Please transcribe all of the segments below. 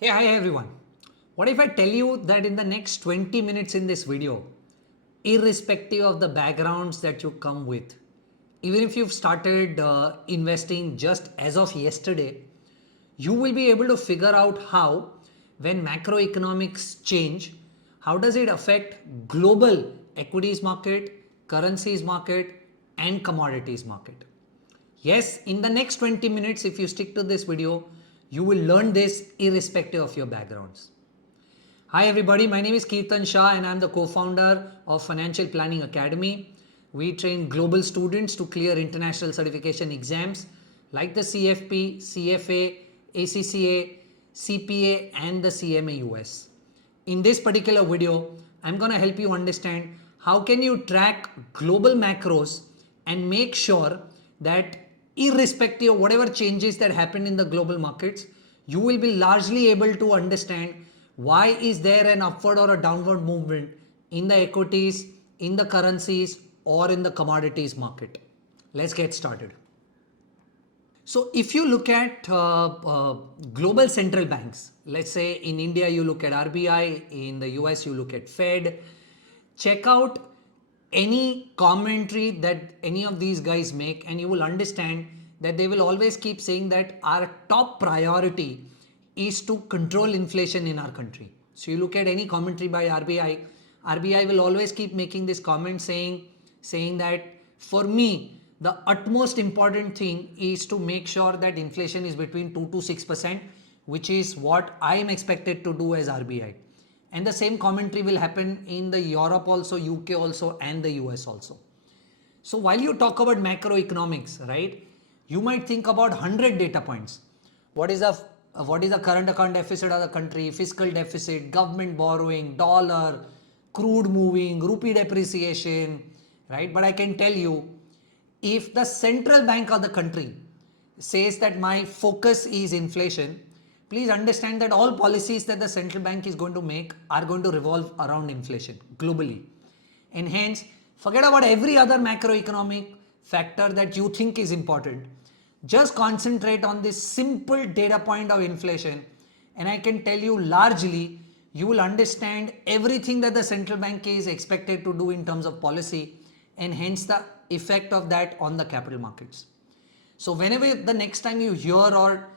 Hey, hi everyone. What if I tell you that in the next 20 minutes in this video, irrespective of the backgrounds that you come with, even if you've started investing just as of yesterday, you will be able to figure out how, when macroeconomics change, how does it affect global equities market, currencies market, and commodities market. Yes, in the next 20 minutes, if you stick to this video, you will learn this irrespective of your backgrounds. Hi everybody, my name is Kirtan Shah and I am the co-founder of Financial Planning Academy. We train global students to clear international certification exams like the CFP, CFA, ACCA, CPA and the CMA US. In this particular video, I'm going to help you understand how can you track global macros and make sure that irrespective of whatever changes that happen in the global markets, you will be largely able to understand why is there an upward or a downward movement in the equities, in the currencies or in the commodities market. Let's get started. So if you look at global central banks, let's say in India you look at RBI, in the US you look at Fed, check out any commentary that any of these guys make and you will understand that they will always keep saying that our top priority is to control inflation in our country. So you look at any commentary by RBI will always keep making this comment saying that for me, the utmost important thing is to make sure that inflation is between 2 to 6%, which is what I am expected to do as RBI. And the same commentary will happen in the Europe also, UK also, and the US also. So while you talk about macroeconomics, right, you might think about 100 data points. What is the current account deficit of the country, fiscal deficit, government borrowing, dollar, crude moving, rupee depreciation, right? But I can tell you, if the central bank of the country says that my focus is inflation, please understand that all policies that the central bank is going to make are going to revolve around inflation globally. And hence, forget about every other macroeconomic factor that you think is important. Just concentrate on this simple data point of inflation. And I can tell you largely, you will understand everything that the central bank is expected to do in terms of policy and hence the effect of that on the capital markets. So whenever the next time you hear or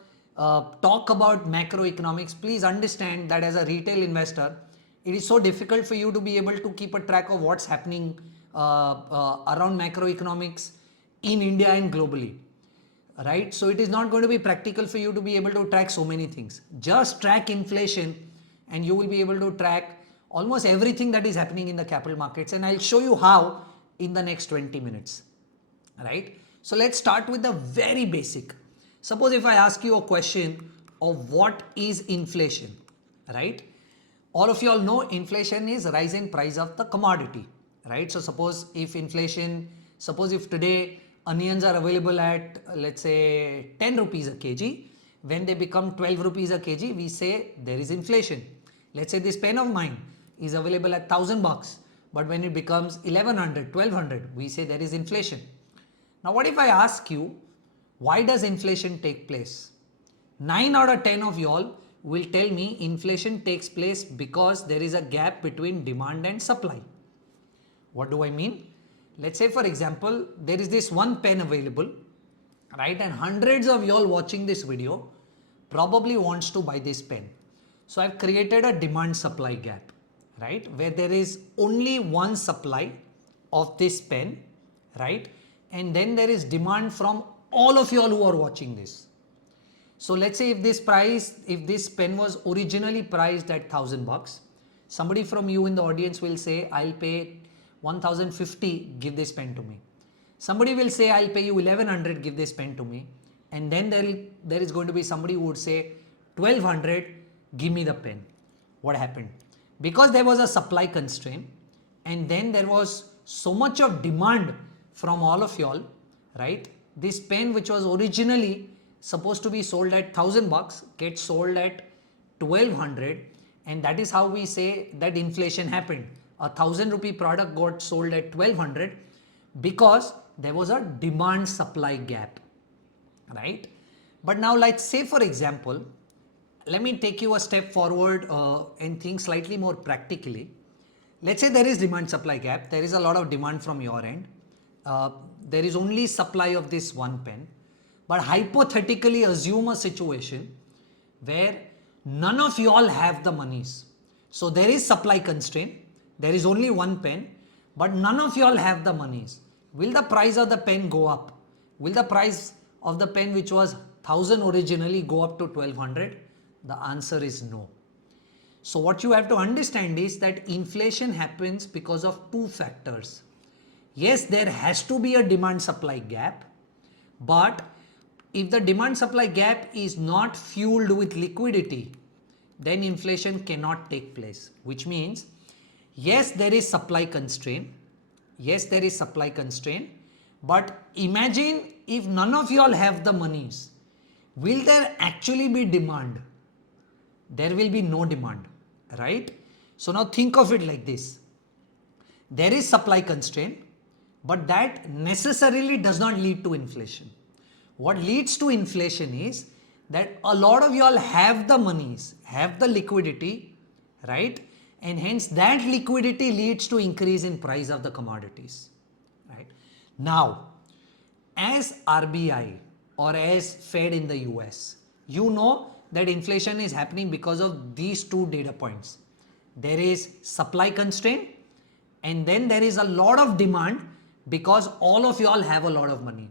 talk about macroeconomics, please understand that as a retail investor, it is so difficult for you to be able to keep a track of what's happening around macroeconomics in India and globally, right? So it is not going to be practical for you to be able to track so many things. Just track inflation and you will be able to track almost everything that is happening in the capital markets, and I'll show you how in the next 20 minutes, right? So let's start with the very basic. Suppose if I ask you a question of what is inflation, right? All of you all know inflation is rise in price of the commodity, right? So suppose if today onions are available at, let's say, 10 rupees a kg, when they become 12 rupees a kg, we say there is inflation. Let's say this pen of mine is available at 1,000 bucks, but when it becomes 1100, 1200, we say there is inflation. Now what if I ask you, why does inflation take place? 9 out of 10 of y'all will tell me inflation takes place because there is a gap between demand and supply. What do I mean? Let's say for example, there is this one pen available, right? And hundreds of y'all watching this video probably wants to buy this pen. So I've created a demand supply gap, right? Where there is only one supply of this pen, right? And then there is demand from all of you all who are watching this. So let's say if this pen was originally priced at 1,000 bucks, somebody from you in the audience will say, I'll pay 1,050, give this pen to me. Somebody will say, I'll pay you 1,100, give this pen to me. And then there is going to be somebody who would say, 1,200, give me the pen. What happened? Because there was a supply constraint and then there was so much of demand from all of y'all, right? This pen which was originally supposed to be sold at 1,000 bucks gets sold at 1,200, and that is how we say that inflation happened. A 1,000 rupee product got sold at 1,200 because there was a demand supply gap, right? But now let's say for example, let me take you a step forward and think slightly more practically. Let's say there is demand supply gap. There is a lot of demand from your end. There is only supply of this one pen. But hypothetically assume a situation where none of you all have the monies. So there is supply constraint. There is only one pen, but none of you all have the monies. Will the price of the pen go up? Will the price of the pen, which was 1000 originally, go up to 1200? The answer is no. So what you have to understand is that inflation happens because of two factors. Yes, there has to be a demand supply gap, but if the demand supply gap is not fueled with liquidity, then inflation cannot take place, which means yes, there is supply constraint. Yes, there is supply constraint. But imagine if none of you all have the monies, will there actually be demand? There will be no demand, right? So now think of it like this. There is supply constraint, but that necessarily does not lead to inflation. What leads to inflation is that a lot of you all have the monies, have the liquidity, right? And hence that liquidity leads to increase in price of the commodities, right? Now, as RBI or as Fed in the US, you know that inflation is happening because of these two data points. There is supply constraint and then there is a lot of demand because all of you all have a lot of money.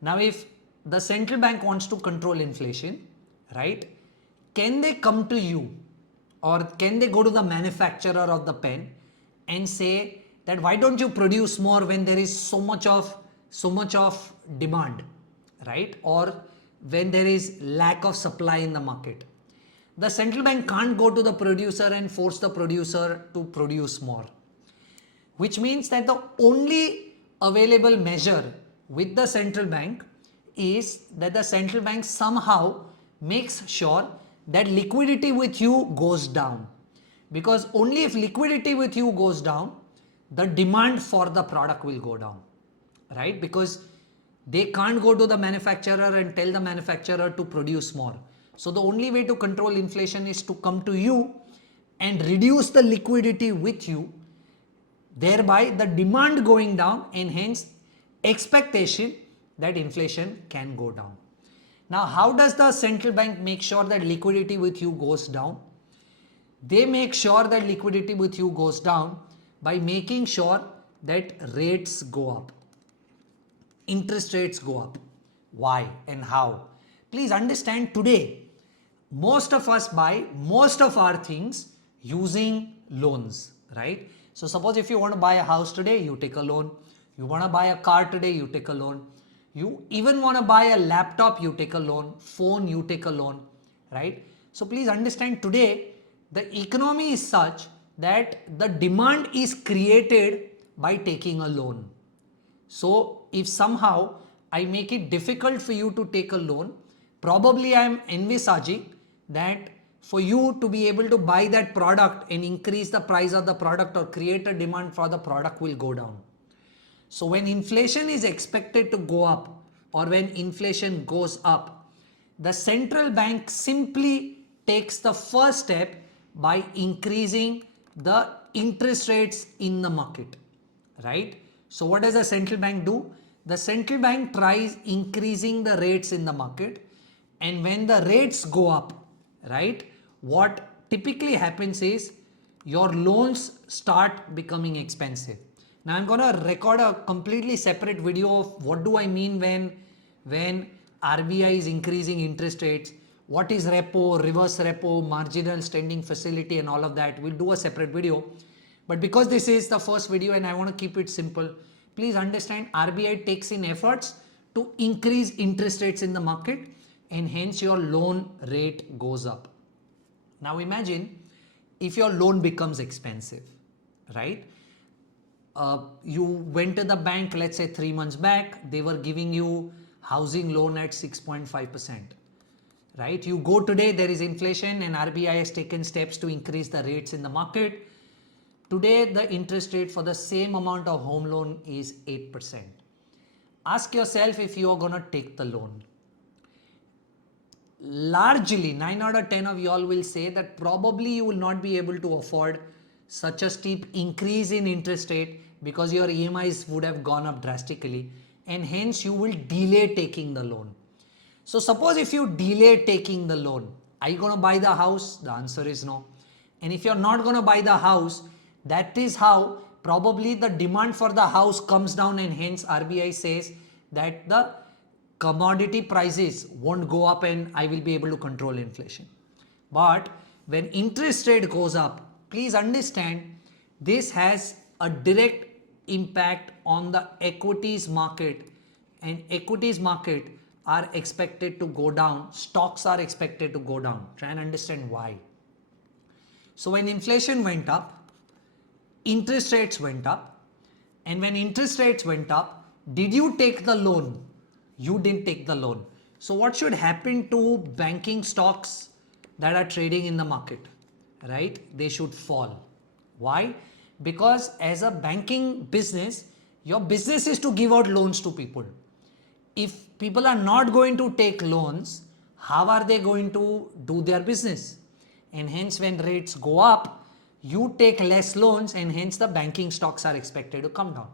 Now, if the central bank wants to control inflation, right, can they come to you or can they go to the manufacturer of the pen and say that why don't you produce more when there is so much of demand, right? Or when there is lack of supply in the market. The central bank can't go to the producer and force the producer to produce more, which means that the only available measure with the central bank is that the central bank somehow makes sure that liquidity with you goes down, because only if liquidity with you goes down, the demand for the product will go down, right? Because they can't go to the manufacturer and tell the manufacturer to produce more. So the only way to control inflation is to come to you and reduce the liquidity with you, thereby the demand going down and hence expectation that inflation can go down. Now, how does the central bank make sure that liquidity with you goes down? They make sure that liquidity with you goes down by making sure that rates go up. Interest rates go up. Why and how? Please understand, today most of us buy most of our things using loans, right? So suppose if you want to buy a house today, you take a loan. You want to buy a car today, you take a loan. You even want to buy a laptop, you take a loan. Phone, you take a loan, right? So please understand, today the economy is such that the demand is created by taking a loan. So if somehow I make it difficult for you to take a loan, probably I am envisaging that for you to be able to buy that product and increase the price of the product or create a demand for the product will go down. So when inflation is expected to go up or when inflation goes up, the central bank simply takes the first step by increasing the interest rates in the market, right? So what does the central bank do? The central bank tries increasing the rates in the market, and when the rates go up, right, what typically happens is your loans start becoming expensive. Now I'm going to record a completely separate video of what do I mean when RBI is increasing interest rates, what is repo, reverse repo, marginal standing facility and all of that. We'll do a separate video. But because this is the first video and I want to keep it simple, please understand RBI takes in efforts to increase interest rates in the market and hence your loan rate goes up. Now imagine if your loan becomes expensive, right? You went to the bank, let's say 3 months back, they were giving you housing loan at 6.5%, right? You go today, there is inflation and RBI has taken steps to increase the rates in the market. Today, the interest rate for the same amount of home loan is 8%. Ask yourself if you are going to take the loan. largely 9 out of 10 of y'all will say that probably you will not be able to afford such a steep increase in interest rate because your EMIs would have gone up drastically, and hence you will delay taking the loan. So suppose if you delay taking the loan, are you going to buy the house? The answer is no. And if you're not going to buy the house, that is how probably the demand for the house comes down, and hence RBI says that the commodity prices won't go up and I will be able to control inflation. But when interest rate goes up, please understand this has a direct impact on the equities market, and equities market are expected to go down. Stocks are expected to go down. Try and understand why. So when inflation went up, interest rates went up, and when interest rates went up, did you take the loan? You didn't take the loan. So what should happen to banking stocks that are trading in the market? Right? They should fall. Why? Because as a banking business, your business is to give out loans to people. If people are not going to take loans, how are they going to do their business? And hence when rates go up, you take less loans, and hence the banking stocks are expected to come down.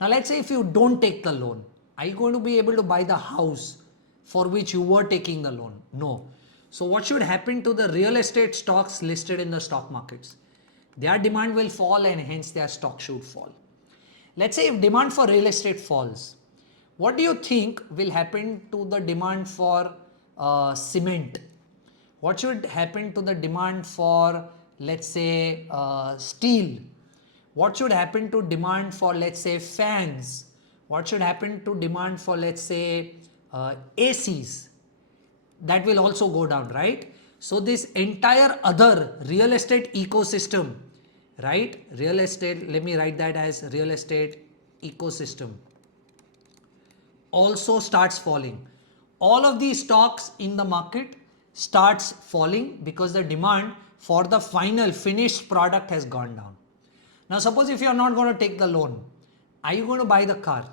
Now let's say if you don't take the loan, are you going to be able to buy the house for which you were taking the loan? No. So what should happen to the real estate stocks listed in the stock markets? Their demand will fall, and hence their stock should fall. Let's say if demand for real estate falls, what do you think will happen to the demand for cement? What should happen to the demand for, let's say, steel? What should happen to demand for, let's say, fans? What should happen to demand for, let's say, ACs? That will also go down, right? So this entire other real estate ecosystem, right? Real estate, let me write that as real estate ecosystem, also starts falling. All of these stocks in the market starts falling because the demand for the final finished product has gone down. Now suppose if you are not going to take the loan, are you going to buy the car?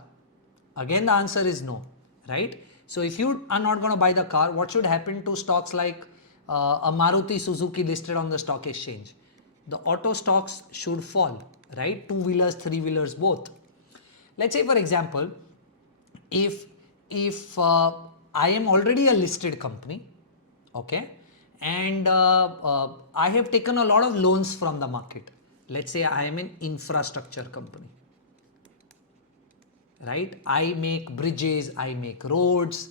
Again the answer is no, right? So if you are not going to buy the car, what should happen to stocks like a Maruti Suzuki listed on the stock exchange? The auto stocks should fall, right? Two-wheelers, three-wheelers, both. Let's say for example, if I am already a listed company, okay, and I have taken a lot of loans from the market. Let's say I am an infrastructure company, right? I make bridges, I make roads,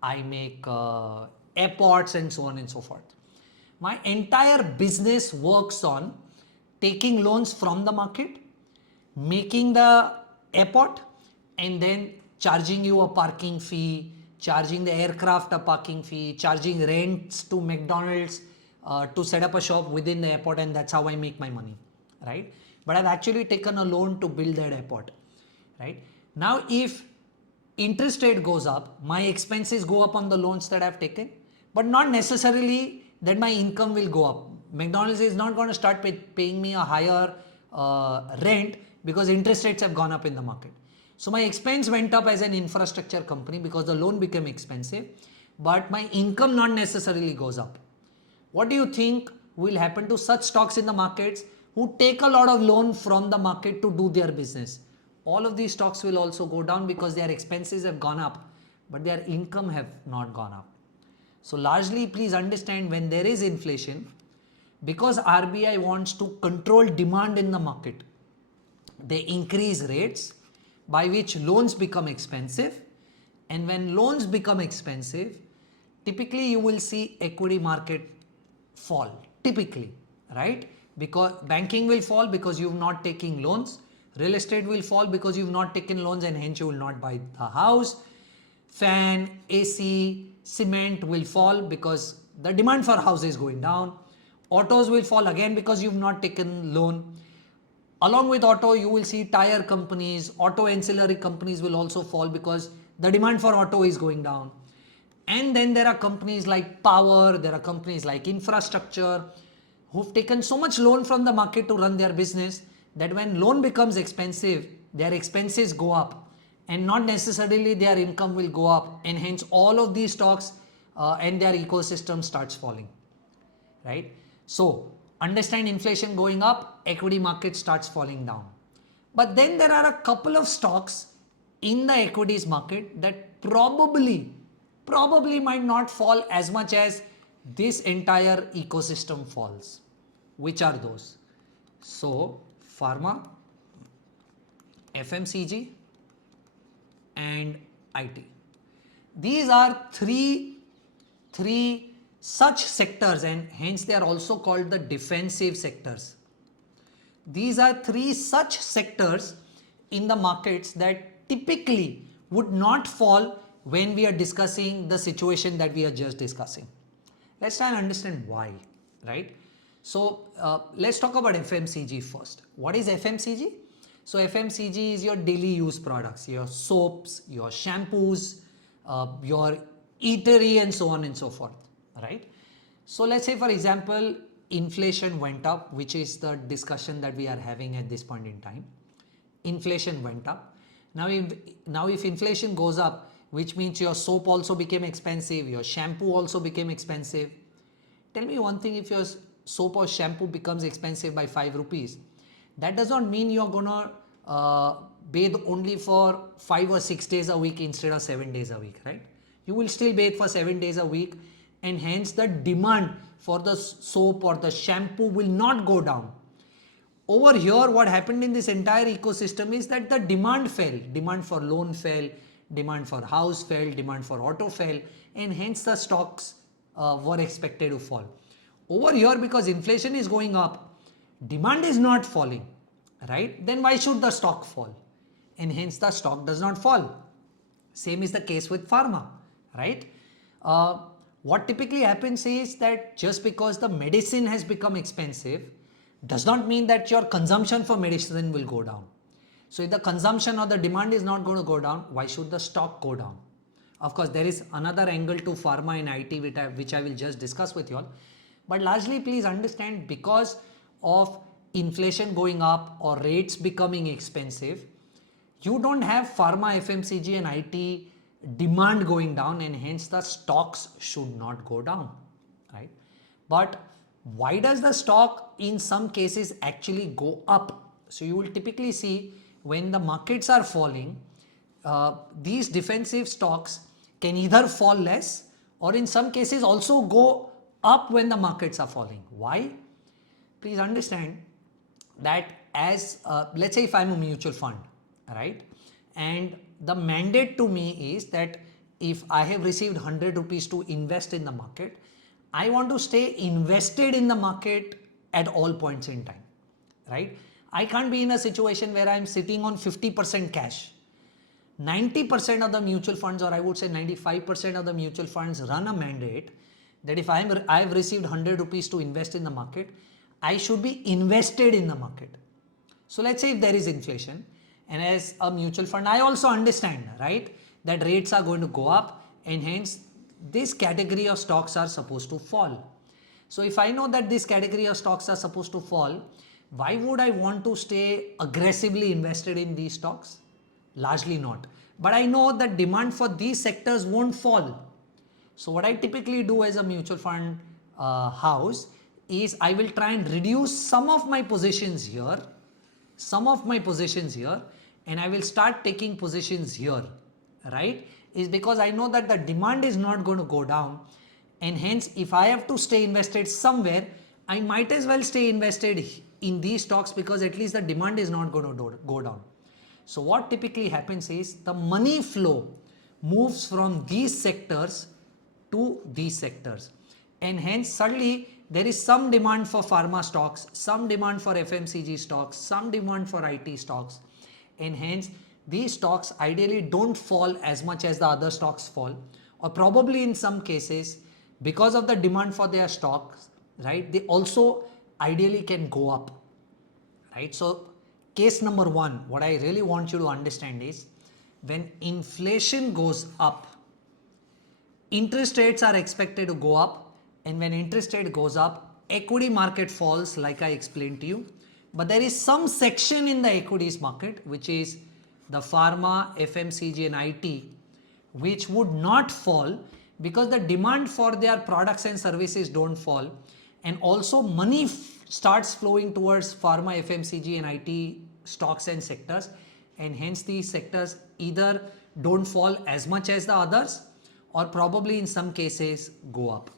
I make airports, and so on and so forth. My entire business works on taking loans from the market, making the airport, and then charging you a parking fee, charging the aircraft a parking fee, charging rents to McDonald's to set up a shop within the airport, and that's how I make my money, right? But I've actually taken a loan to build that airport, right? Now if interest rate goes up, my expenses go up on the loans that I've taken, but not necessarily that my income will go up. McDonald's is not going to start paying me a higher rent because interest rates have gone up in the market. So my expense went up as an infrastructure company because the loan became expensive, but my income not necessarily goes up. What do you think will happen to such stocks in the markets who take a lot of loan from the market to do their business? All of these stocks will also go down because their expenses have gone up, but their income have not gone up. So largely, please understand, when there is inflation, because RBI wants to control demand in the market, they increase rates by which loans become expensive. And when loans become expensive, typically you will see equity market fall, typically, right? Because banking will fall because you've not taking loans. Real estate will fall because you've not taken loans, and hence you will not buy a house. Fan, AC, cement will fall because the demand for house is going down. Autos will fall again because you've not taken loan. Along with auto, you will see tire companies, auto ancillary companies will also fall because the demand for auto is going down. And then there are companies like power, there are companies like infrastructure who've taken so much loan from the market to run their business that when loan becomes expensive, their expenses go up and not necessarily their income will go up, and hence all of these stocks and their ecosystem starts falling, right? So understand inflation going up, equity market starts falling down. But then there are a couple of stocks in the equities market that probably might not fall as much as this entire ecosystem falls. Which are those? So pharma, FMCG and IT. These are three such sectors, and hence they are also called the defensive sectors. These are three such sectors in the markets that typically would not fall when we are discussing the situation that we are just discussing. Let's try and understand why, right? So let's talk about FMCG first. What is FMCG? So FMCG is your daily use products, your soaps, your shampoos, your eatery and so on and so forth, right? So let's say, for example, inflation went up, which is the discussion that we are having at this point in time. Inflation went up. Now if inflation goes up, which means your soap also became expensive, your shampoo also became expensive. Tell me one thing, if your soap or shampoo becomes expensive by 5 rupees, that does not mean you're gonna bathe only for 5 or 6 days a week instead of 7 days a week, right? You will still bathe for 7 days a week, and hence the demand for the soap or the shampoo will not go down. Over here, what happened in this entire ecosystem is that the demand fell. Demand for loan fell, demand for house fell, demand for auto fell, and hence the stocks were expected to fall. Over here, because inflation is going up, demand is not falling, right? Then why should the stock fall? And hence the stock does not fall. Same is the case with pharma, right? What typically happens is that just because the medicine has become expensive does not mean that your consumption for medicine will go down. So if the consumption or the demand is not going to go down, why should the stock go down? Of course, there is another angle to pharma and IT which I will just discuss with you all. But largely, please understand, because of inflation going up or rates becoming expensive, you don't have pharma, FMCG and IT demand going down, and hence the stocks should not go down, right? But why does the stock in some cases actually go up? So you will typically see when the markets are falling, these defensive stocks can either fall less or in some cases also go up when the markets are falling. Why? Please understand that as let's say if I'm a mutual fund, right, and the mandate to me is that if I have received 100 rupees to invest in the market, I want to stay invested in the market at all points in time, right? I can't be in a situation where I'm sitting on 50% cash. 90% of the mutual funds, or I would say 95% of the mutual funds, run a mandate that if I have received 100 rupees to invest in the market, I should be invested in the market. So let's say if there is inflation, and as a mutual fund, I also understand, right, that rates are going to go up, and hence this category of stocks are supposed to fall. So if I know that this category of stocks are supposed to fall, why would I want to stay aggressively invested in these stocks? Largely not. But I know that demand for these sectors won't fall. So what I typically do as a mutual fund house is I will try and reduce some of my positions here, and I will start taking positions here, right? Is because I know that the demand is not going to go down, and hence if I have to stay invested somewhere, I might as well stay invested in these stocks because at least the demand is not going to go down. So what typically happens is the money flow moves from these sectors to these sectors, and hence suddenly there is some demand for pharma stocks, some demand for FMCG stocks, some demand for IT stocks, and hence these stocks ideally don't fall as much as the other stocks fall, or probably in some cases because of the demand for their stocks, right, they also ideally can go up, right? So case number one, what I really want you to understand is when inflation goes up, interest rates are expected to go up, and when interest rate goes up, equity market falls like I explained to you. But there is some section in the equities market, which is the pharma, FMCG and IT, which would not fall because the demand for their products and services don't fall, and also money starts flowing towards pharma, FMCG and IT stocks and sectors, and hence these sectors either don't fall as much as the others or probably in some cases go up.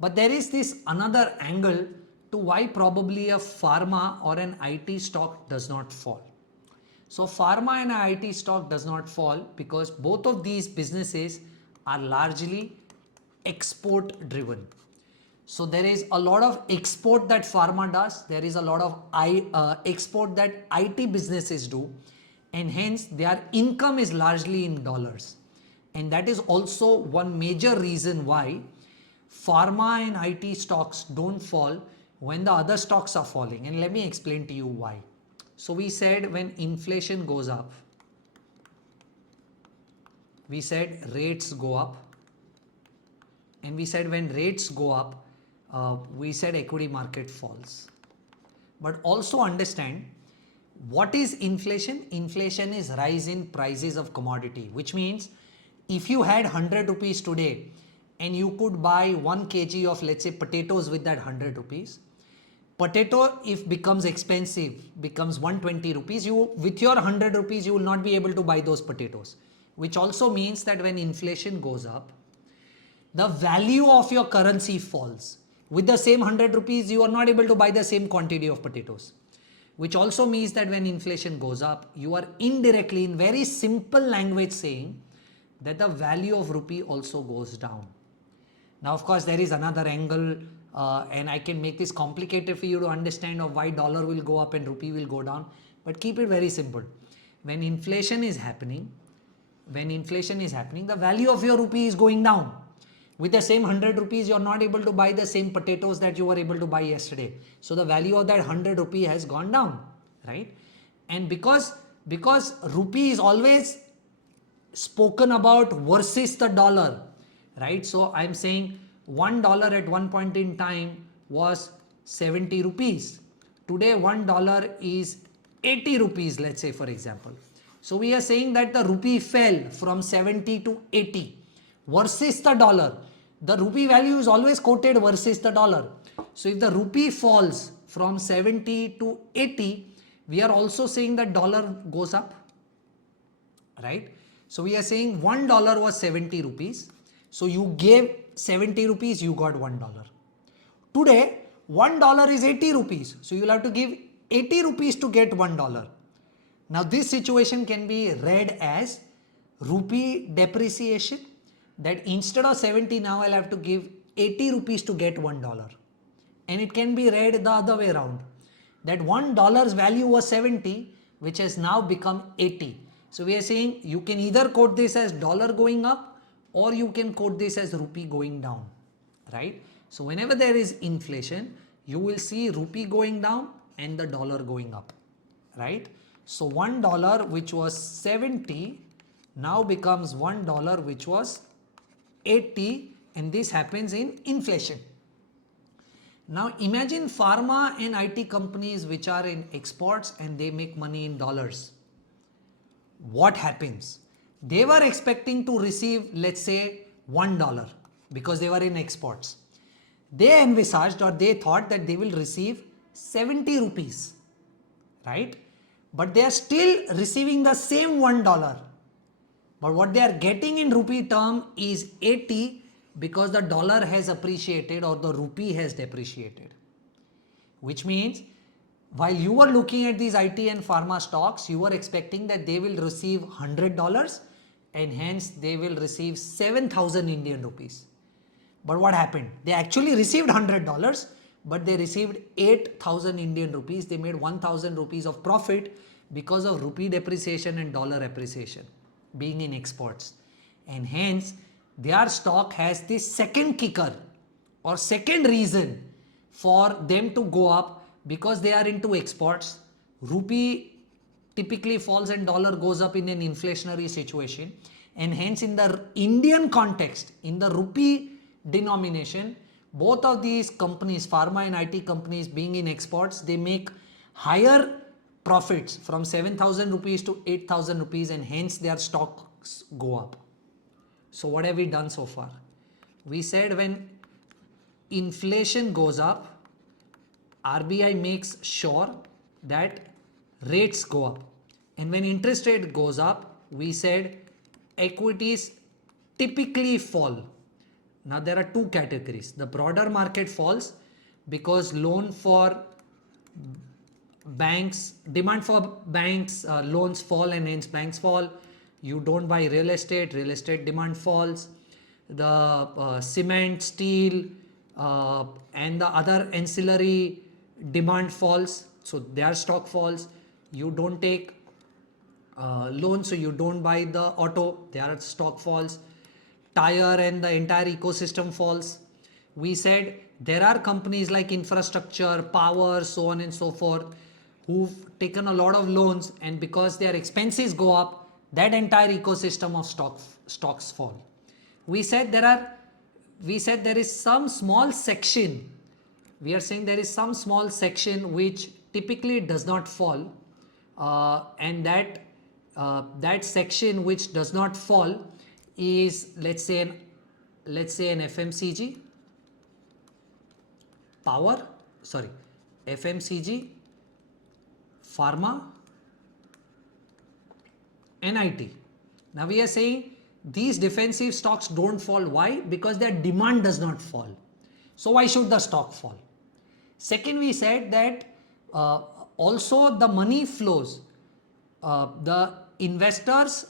But there is this another angle to why probably a pharma or an IT stock does not fall. So pharma and IT stock does not fall because both of these businesses are largely export driven. So there is a lot of export that pharma does, there is a lot of export that IT businesses do, and hence their income is largely in dollars. And that is also one major reason why pharma and IT stocks don't fall when the other stocks are falling. And let me explain to you why. So we said when inflation goes up, we said rates go up, and we said when rates go up, we said equity market falls. But also understand, what is inflation? Inflation is rise in prices of commodity, which means if you had 100 rupees today and you could buy 1 kg of, let's say, potatoes with that 100 rupees, potato if becomes expensive, becomes 120 rupees, you with your 100 rupees you will not be able to buy those potatoes, which also means that when inflation goes up, the value of your currency falls. With the same 100 rupees you are not able to buy the same quantity of potatoes, which also means that when inflation goes up, you are indirectly, in very simple language, saying that the value of rupee also goes down. Now of course there is another angle, and I can make this complicated for you to understand of why dollar will go up and rupee will go down, but keep it very simple. When inflation is happening, the value of your rupee is going down. With the same 100 rupees, you are not able to buy the same potatoes that you were able to buy yesterday. So the value of that 100 rupee has gone down, right? And because rupee is always spoken about versus the dollar, right? So I'm saying $1 at one point in time was 70 rupees. Today $1 is 80 rupees, let's say, for example. So we are saying that the rupee fell from 70 to 80 versus the dollar. The rupee value is always quoted versus the dollar. So if the rupee falls from 70 to 80, we are also saying that dollar goes up, right? So we are saying $1 was 70 rupees. So you gave 70 rupees, you got $1. Today, $1 is 80 rupees. So you'll have to give 80 rupees to get $1. Now this situation can be read as rupee depreciation, that instead of 70 now I'll have to give 80 rupees to get $1. And it can be read the other way around, that $1's value was 70, which has now become 80. So we are saying you can either quote this as dollar going up or you can quote this as rupee going down, right? So whenever there is inflation, you will see rupee going down and the dollar going up, right? So $1 which was 70 now becomes $1 which was 80, and this happens in inflation. Now imagine pharma and IT companies which are in exports and they make money in dollars. What happens? They were expecting to receive, let's say, $1 because they were in exports. They envisaged or they thought that they will receive 70 rupees, right? But they are still receiving the same $1. But what they are getting in rupee term is 80 because the dollar has appreciated or the rupee has depreciated. Which means while you were looking at these IT and pharma stocks, you were expecting that they will receive $100 and hence they will receive 7,000 Indian rupees. But what happened? They actually received $100, but they received 8,000 Indian rupees. They made 1,000 rupees of profit because of rupee depreciation and dollar appreciation being in exports. And hence their stock has this second kicker or second reason for them to go up, because they are into exports. Rupee typically falls and dollar goes up in an inflationary situation, and hence in the Indian context, in the rupee denomination, both of these companies, pharma and IT companies being in exports, they make higher profits from 7,000 rupees to 8,000 rupees, and hence their stocks go up. So what have we done so far? We said when inflation goes up, RBI makes sure that rates go up. And when interest rate goes up, we said equities typically fall. Now there are two categories. The broader market falls because demand for banks loans fall and hence banks fall. You don't buy real estate demand falls. The cement, steel and the other ancillary demand falls, so their stock falls. You don't take loans, so you don't buy the auto, their stock falls. Tire and the entire ecosystem falls. We said there are companies like infrastructure, power, so on and so forth, who've taken a lot of loans, and because their expenses go up, that entire ecosystem of stocks fall. We said there is some small section. We are saying there is some small section which typically does not fall, and that section which does not fall is let's say an FMCG, FMCG, pharma, and IT. Now we are saying these defensive stocks don't fall. Why? Because their demand does not fall. So why should the stock fall? Second, we said that also the money flows. The investors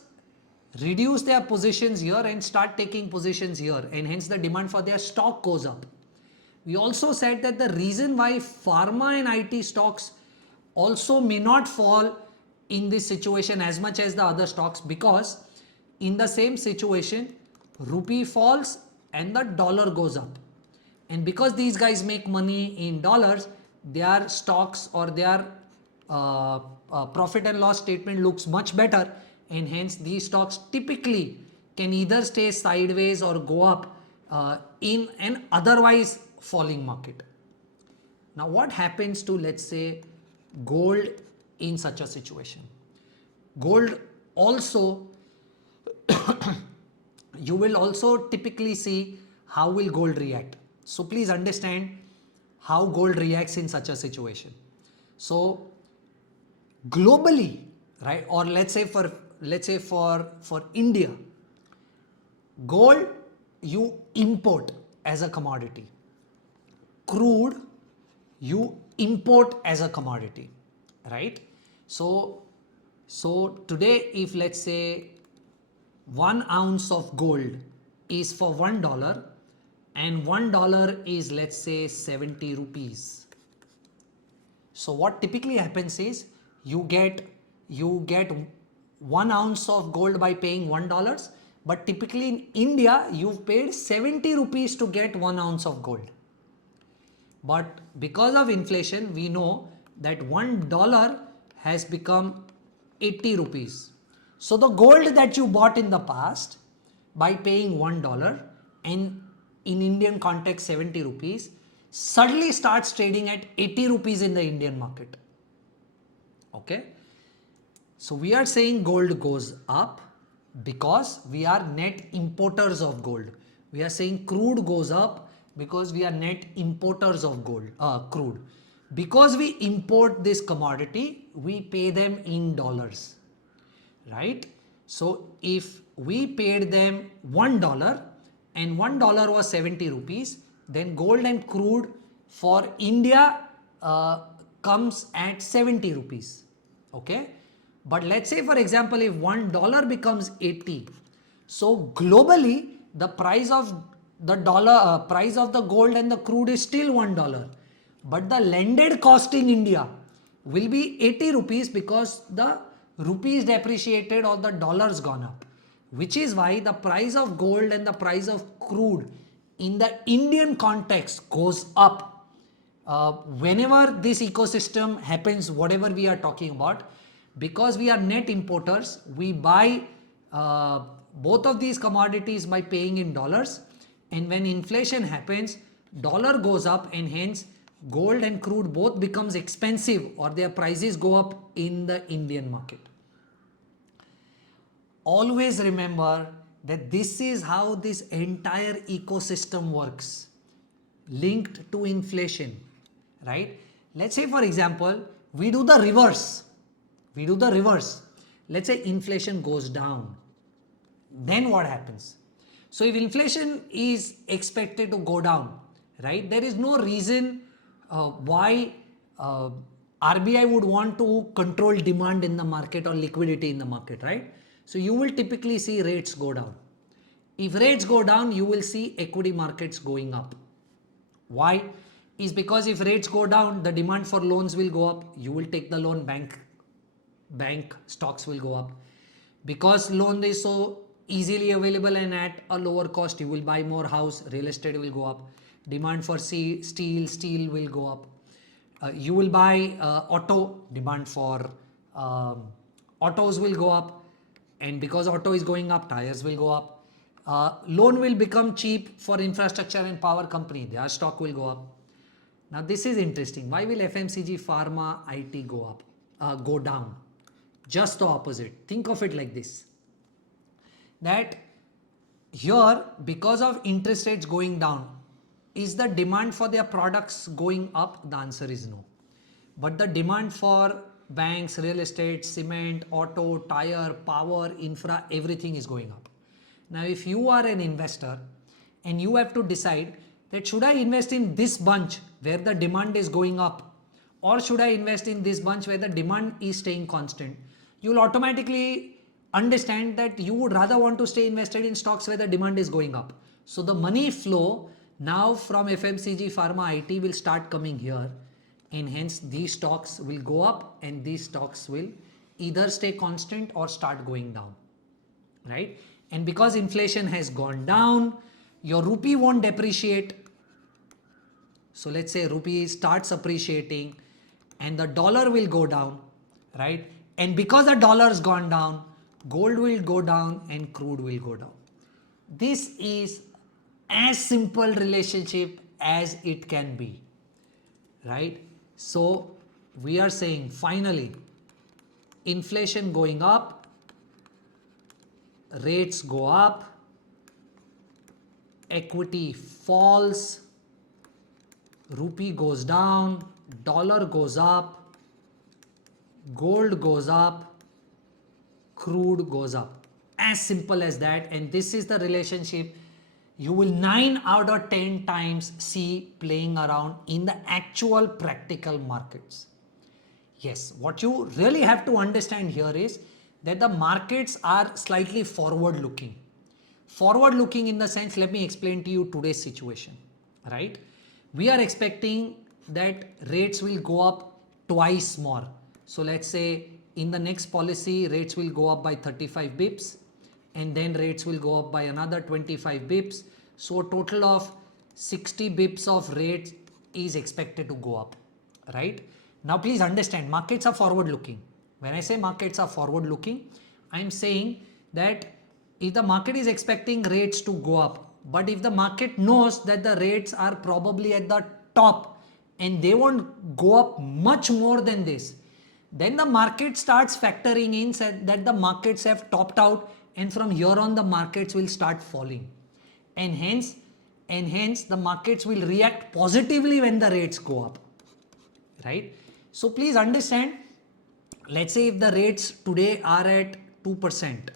reduce their positions here and start taking positions here, and hence the demand for their stock goes up. We also said that the reason why pharma and IT stocks also may not fall in this situation as much as the other stocks, because in the same situation rupee falls and the dollar goes up, and because these guys make money in dollars, their stocks or their profit and loss statement looks much better, and hence these stocks typically can either stay sideways or go up in an otherwise falling market. Now what happens to, let's say, gold in such a situation? Gold also you will also typically see how will gold react. So please understand how gold reacts in such a situation. So globally, right, or let's say for India, gold you import as a commodity, crude you import as a commodity, right? So today, if let's say 1 ounce of gold is for $1 and $1 is, let's say, 70 rupees. So what typically happens is you get 1 ounce of gold by paying $1, but typically in India you've paid 70 rupees to get 1 ounce of gold. But because of inflation, we know that $1 has become 80 rupees. So the gold that you bought in the past by paying $1 and in Indian context 70 rupees suddenly starts trading at 80 rupees in the Indian market. Okay. So we are saying gold goes up because we are net importers of gold. We are saying crude goes up because we are net importers of crude. Because we import this commodity, we pay them in dollars, right? So if we paid them $1 and $1 was 70 rupees, then gold and crude for India comes at 70 rupees. Okay. But let's say, for example, if $1 becomes 80, so globally the price of the price of the gold and the crude is still $1, but the landed cost in India will be 80 rupees because the rupee is depreciated or the dollar's gone up, which is why the price of gold and the price of crude in the Indian context goes up. Whenever this ecosystem happens, whatever we are talking about, because we are net importers, we buy both of these commodities by paying in dollars, and when inflation happens, dollar goes up and hence gold and crude both becomes expensive or their prices go up in the Indian market. Always remember that this is how this entire ecosystem works, linked to inflation, right? Let's say, for example, we do the reverse. Let's say inflation goes down. Then what happens? So if inflation is expected to go down, right, there is no reason why RBI would want to control demand in the market or liquidity in the market, right? So you will typically see rates go down. If rates go down, you will see equity markets going up. Why? Is because if rates go down, the demand for loans will go up. You will take the loan, bank stocks will go up. Because loan is so easily available and at a lower cost, you will buy more house, real estate will go up. Demand for steel will go up. You will buy auto, demand for autos will go up, and because auto is going up, tires will go up. Loan will become cheap for infrastructure and power company, their stock will go up. Now this is interesting. Why will FMCG, pharma, IT go down? Just the opposite. Think of it like this, that here, because of interest rates going down, is the demand for their products going up? The answer is no. But the demand for banks, real estate, cement, auto, tire, power, infra, everything is going up. Now if you are an investor and you have to decide that should I invest in this bunch where the demand is going up, or should I invest in this bunch where the demand is staying constant, you will automatically understand that you would rather want to stay invested in stocks where the demand is going up. So the money flow now from FMCG, pharma, IT will start coming here, and hence these stocks will go up and these stocks will either stay constant or start going down, right? And because inflation has gone down, your rupee won't depreciate. So let's say rupee starts appreciating and the dollar will go down, right? And because the dollar has gone down, gold will go down and crude will go down. This is as simple relationship as it can be, right? So we are saying finally, inflation going up, rates go up, equity falls, rupee goes down, dollar goes up, gold goes up, crude goes up. As simple as that. And this is the relationship you will 9 out of 10 times see playing around in the actual practical markets. Yes, what you really have to understand here is that the markets are slightly forward looking. Forward looking in the sense, let me explain to you today's situation, right? We are expecting that rates will go up twice more. So let's say in the next policy, rates will go up by 35 bips and then rates will go up by another 25 bips. So a total of 60 bips of rates is expected to go up, right? Now please understand, markets are forward looking. When I say markets are forward looking, I'm saying that if the market is expecting rates to go up, but if the market knows that the rates are probably at the top and they won't go up much more than this, then the market starts factoring in that the markets have topped out and from here on the markets will start falling. And hence the markets will react positively when the rates go up, right? So please understand, let's say if the rates today are at 2%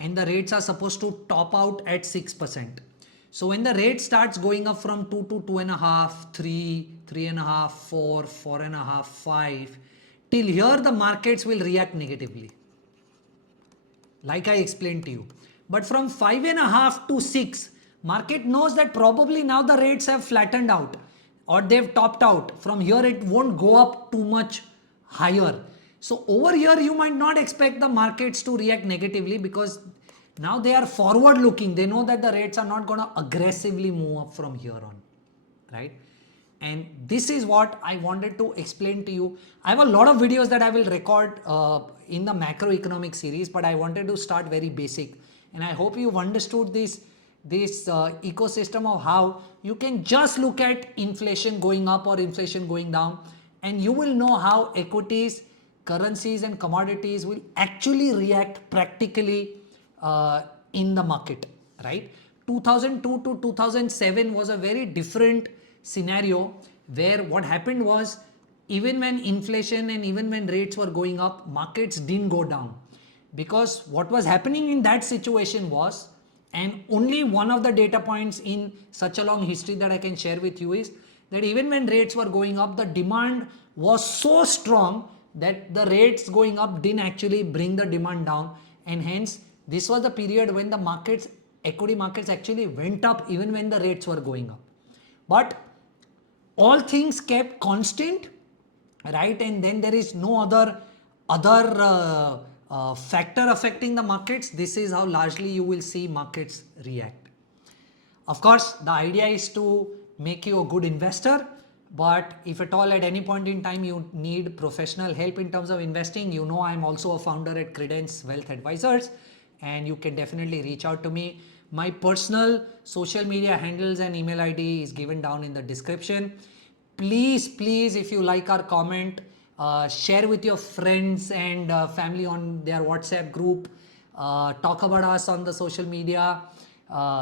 and the rates are supposed to top out at 6%. So when the rate starts going up from 2 to 2.5, 3, 3.5, 4, 4.5, 5, till here the markets will react negatively, like I explained to you. But from 5.5 to 6, market knows that probably now the rates have flattened out or they've topped out. From here it won't go up too much higher. So over here you might not expect the markets to react negatively because now they are forward looking. They know that the rates are not going to aggressively move up from here on, right? And this is what I wanted to explain to you. I have a lot of videos that I will record in the macroeconomic series, but I wanted to start very basic. And I hope you've understood this ecosystem of how you can just look at inflation going up or inflation going down, and you will know how equities, currencies and commodities will actually react practically in the market, right? 2002 to 2007 was a very different scenario where what happened was even when inflation and even when rates were going up, markets didn't go down. Because what was happening in that situation was, and only one of the data points in such a long history that I can share with you is that even when rates were going up, the demand was so strong that the rates going up didn't actually bring the demand down, and hence this was the period when the markets, equity markets actually went up even when the rates were going up. But all things kept constant, right? And then there is no other factor affecting the markets. This is how largely you will see markets react. Of course, the idea is to make you a good investor, but if at all at any point in time you need professional help in terms of investing, you know I'm also a founder at Credence Wealth Advisors, and you can definitely reach out to me. My personal social media handles and email ID is given down in the description. Please, if you like our comment, share with your friends and family on their WhatsApp group. Talk about us on the social media.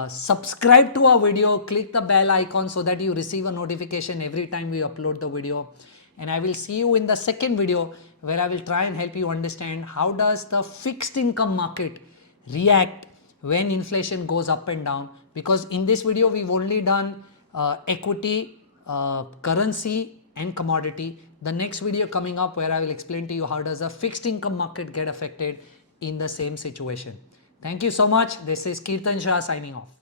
Subscribe to our video, click the bell icon so that you receive a notification every time we upload the video. And I will see you in the second video where I will try and help you understand how does the fixed income market react when inflation goes up and down. Because in this video we've only done equity, currency and commodity. The next video coming up where I will explain to you how does a fixed income market get affected in the same situation. Thank you so much. This is Kirtan Shah signing off.